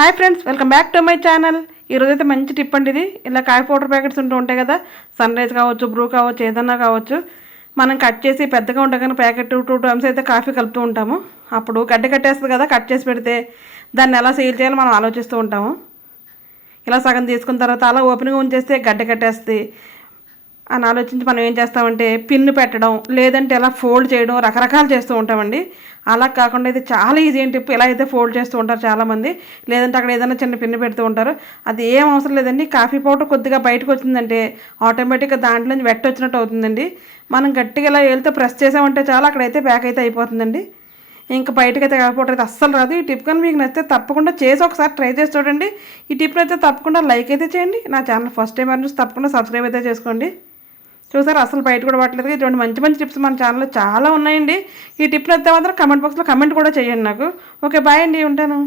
Hi friends welcome back to my channel. ఈరోజు అయితే మంచి టిప్ అండి ఇది. ఇలా కాయ పౌడర్ ప్యాకెట్స్ ఉంటూ ఉంటాయి కదా సన్ రైజ్ కావచ్చు బ్రూ కావచ్చు ఏదన్నా కావచ్చు మనం కట్ చేసి పెద్దగా ఉండగానే ప్యాకెట్ ప్యాకెట్ టూ టైమ్స్ అయితే కాఫీ కలుపుతూ ఉంటాము. అప్పుడు గడ్డ కట్టేస్తుంది కదా కట్ చేసి పెడితే దాన్ని ఎలా సేల్ చేయాలో మనం ఆలోచిస్తూ ఉంటాము. ఇలా సగం తీసుకున్న తర్వాత అలా ఓపెన్గా ఉంచేస్తే గడ్డ కట్టేస్తుంది. అని ఆలోచించి మనం ఏం చేస్తామంటే పిన్ను పెట్టడం లేదంటే ఇలా ఫోల్డ్ చేయడం రకరకాలు చేస్తూ ఉంటామండి. అలా కాకుండా అయితే చాలా ఈజీ అని టిప్ ఇలా అయితే ఫోల్డ్ చేస్తూ ఉంటారు చాలామంది. లేదంటే అక్కడ ఏదైనా చిన్న పిన్ను పెడుతూ ఉంటారు. అది ఏం అవసరం లేదండి. కాఫీ పౌడర్ కొద్దిగా బయటకు వచ్చిందంటే ఆటోమేటిక్గా దాంట్లో నుంచి వెట్ట వచ్చినట్టు అవుతుందండి. మనం గట్టిగా ఇలా వెళ్తే ప్రెస్ చేసామంటే చాలా అక్కడైతే బ్యాక్ అయితే అయిపోతుందండి. ఇంకా బయటకు అయితే కాఫీ అయితే అస్సలు రాదు. ఈ టిప్ కానీ మీకు నచ్చితే తప్పకుండా చేసి ఒకసారి ట్రై చేసి చూడండి. ఈ టిప్ అయితే తప్పకుండా లైక్ అయితే చేయండి. నా ఛానల్ ఫస్ట్ టైం అని తప్పకుండా సబ్స్క్రైబ్ అయితే చేసుకోండి. చూసారు? అసలు బయట కూడా పట్టలేదు ఇటువంటి మంచి మంచి టిప్స్ మన ఛానల్లో చాలా ఉన్నాయండి. ఈ టిప్ నచ్చితే మాత్రం కమెంట్ బాక్స్లో కమెంట్ కూడా చేయండి నాకు. ఓకే బాయ్ అండి ఉంటాను.